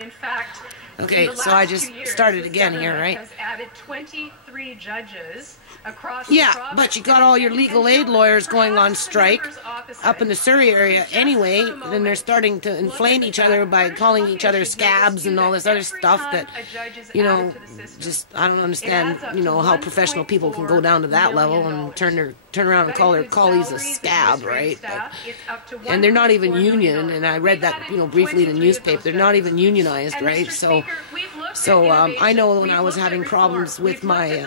In fact, okay, so I just started again here, right? Has added 23 judges across yeah, but you got all your legal aid lawyers going on strike up in the Surrey area anyway, then they're starting to inflame each other by calling each other scabs and all this other stuff that, you know, just, I don't understand, you know, how professional people can go down to that level and turn around and call their colleagues a scab, right? But, and they're not even union, and I read that, you know, briefly in the newspaper, they're not even unionized, right? So I know when I was having problems with my,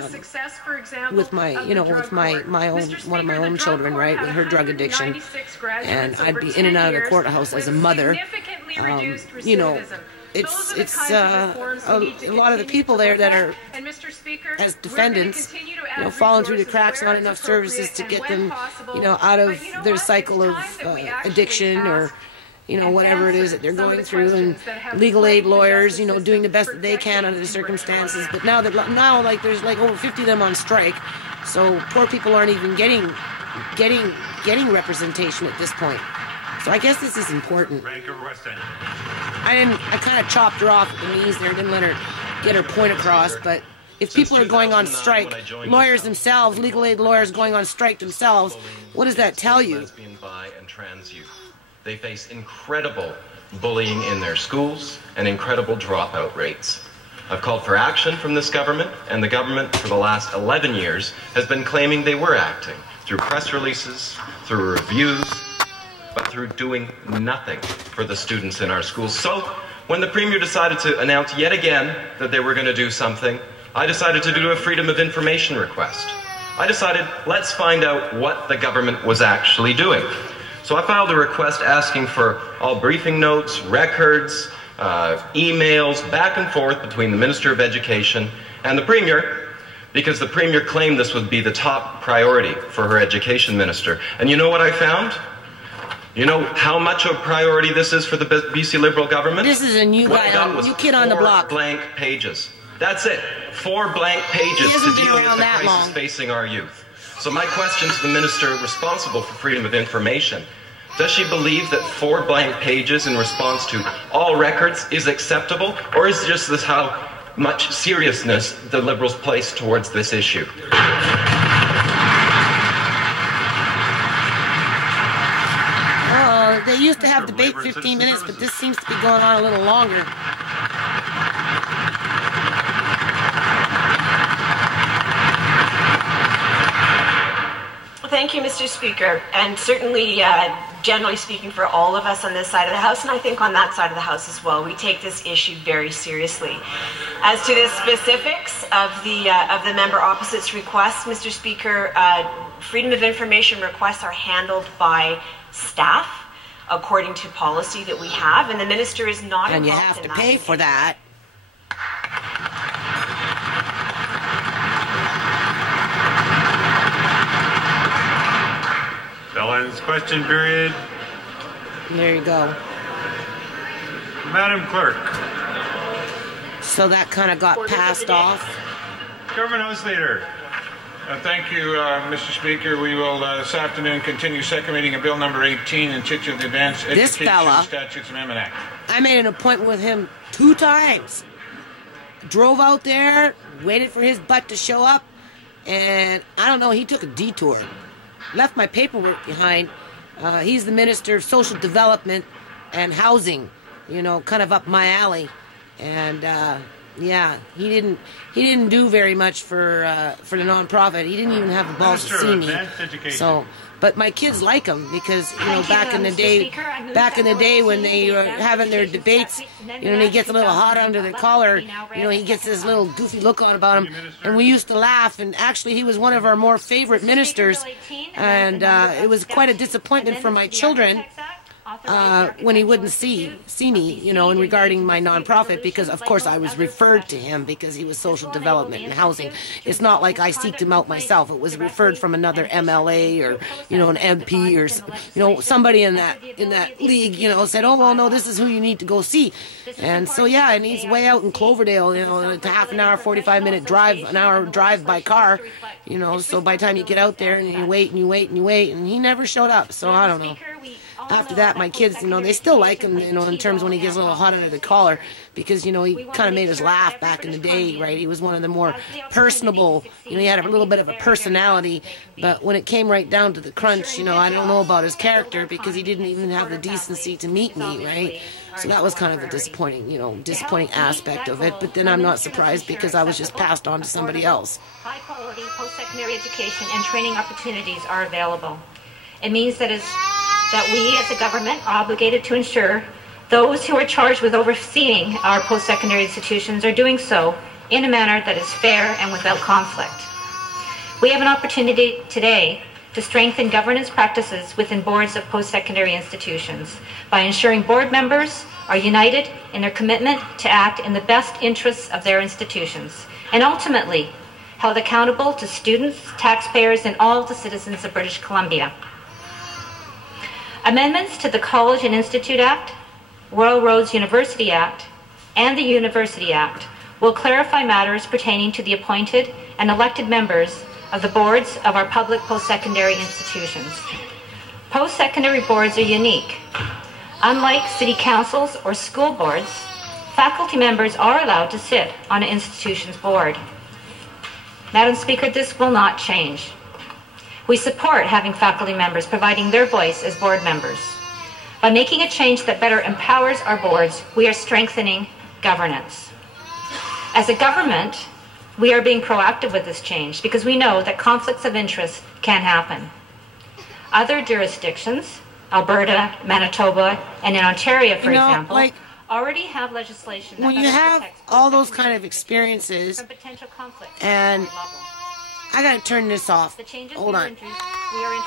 you know, with my own, one of my own children, right, with her drug addiction, and I'd be in and out of the courthouse as a mother, you know, it's a lot of the people there that are, as defendants, you know, falling through the cracks, not enough services to get them, you know, out of their cycle of addiction or, you know, whatever it is that they're going through, and legal aid lawyers, you know, doing the best that they can under the circumstances. But now like there's like over 50 of them on strike, so poor people aren't even getting representation at this point. So I guess this is important. I kind of chopped her off at the knees there, didn't let her get her point across, but if people are going on strike, lawyers themselves, legal aid lawyers going on strike themselves, what does that tell you? They face incredible bullying in their schools and incredible dropout rates. I've called for action from this government, and the government for the last 11 years has been claiming they were acting through press releases, through reviews, but through doing nothing for the students in our schools. So when the Premier decided to announce yet again that they were going to do something, I decided to do a Freedom of Information request. I decided, let's find out what the government was actually doing. So I filed a request asking for all briefing notes, records, emails, back and forth between the Minister of Education and the Premier, because the Premier claimed this would be the top priority for her Education Minister. And you know what I found? You know how much of a priority this is for the BC Liberal government? This is a new guy, new kid on the block. 4 blank pages. That's it. 4 blank pages to deal with the crisis facing our youth. So my question to the minister responsible for freedom of information, does she believe that 4 blank pages in response to all records is acceptable, or is just this how much seriousness the Liberals place towards this issue? They used to have debate 15 minutes, but this seems to be going on a little longer. Thank you, Mr. Speaker, and certainly, generally speaking, for all of us on this side of the House, and I think on that side of the House as well, we take this issue very seriously. As to the specifics of the member opposite's request, Mr. Speaker, freedom of information requests are handled by staff according to policy that we have, and the minister is not involved in that. And you have to pay for that. That ends question period. There you go. Madam Clerk. So that kind of got passed off. Government House Leader. Thank you, Mr. Speaker. We will this afternoon continue second reading of Bill number 18 entitled the Advanced Education Statutes Amendment Act. I made an appointment with him 2 times. Drove out there, waited for his butt to show up, and I don't know, he took a detour. Left my paperwork behind. He's the Minister of Social Development and Housing, you know, kind of up my alley. And yeah, he didn't do very much for the nonprofit. He didn't even have the balls to see me. So, but my kids like him because, you know, back in the day when they were having their debates, you know, and he gets a little hot under the collar, you know, he gets this little goofy look on about him, and we used to laugh. And actually, he was one of our more favorite ministers, and it was quite a disappointment for my children when he wouldn't see me, you know, in regarding my nonprofit, because of course I was referred to him because he was social development and housing. It's not like I seeked him out myself. It was referred from another MLA or, you know, an MP or, you know, somebody in that league, you know, said, oh well, no, this is who you need to go see. And so yeah, and he's way out in Cloverdale, you know, it's a half an hour, 45-minute drive, an hour drive by car, you know, so by the time you get out there and you wait and you wait and you wait, and he never showed up. So I don't know. after that, my kids, they still like him, in terms when he gets a little hot under the collar, because, he kind of made us laugh back in the day, right? He was one of the more personable, he had a little bit of a personality, but when it came right down to the crunch, I don't know about his character, because he didn't even have the decency to meet me, right? So that was kind of a disappointing aspect of it, but then I'm not surprised because I was just passed on to somebody else. High-quality post-secondary education and training opportunities are available. It means that we as a government are obligated to ensure those who are charged with overseeing our post-secondary institutions are doing so in a manner that is fair and without conflict. We have an opportunity today to strengthen governance practices within boards of post-secondary institutions by ensuring board members are united in their commitment to act in the best interests of their institutions, and ultimately held accountable to students, taxpayers, and all the citizens of British Columbia. Amendments to the College and Institute Act, Royal Roads University Act, and the University Act will clarify matters pertaining to the appointed and elected members of the boards of our public post-secondary institutions. Post-secondary boards are unique. Unlike city councils or school boards, faculty members are allowed to sit on an institution's board. Madam Speaker, this will not change. We support having faculty members providing their voice as board members. By making a change that better empowers our boards, we are strengthening governance. As a government, we are being proactive with this change because we know that conflicts of interest can happen. Other jurisdictions, Alberta, Manitoba, and in Ontario, for example, already have legislation that when you have all those kind of experiences, from potential conflicts and I gotta turn this off. the changes Hold on. we are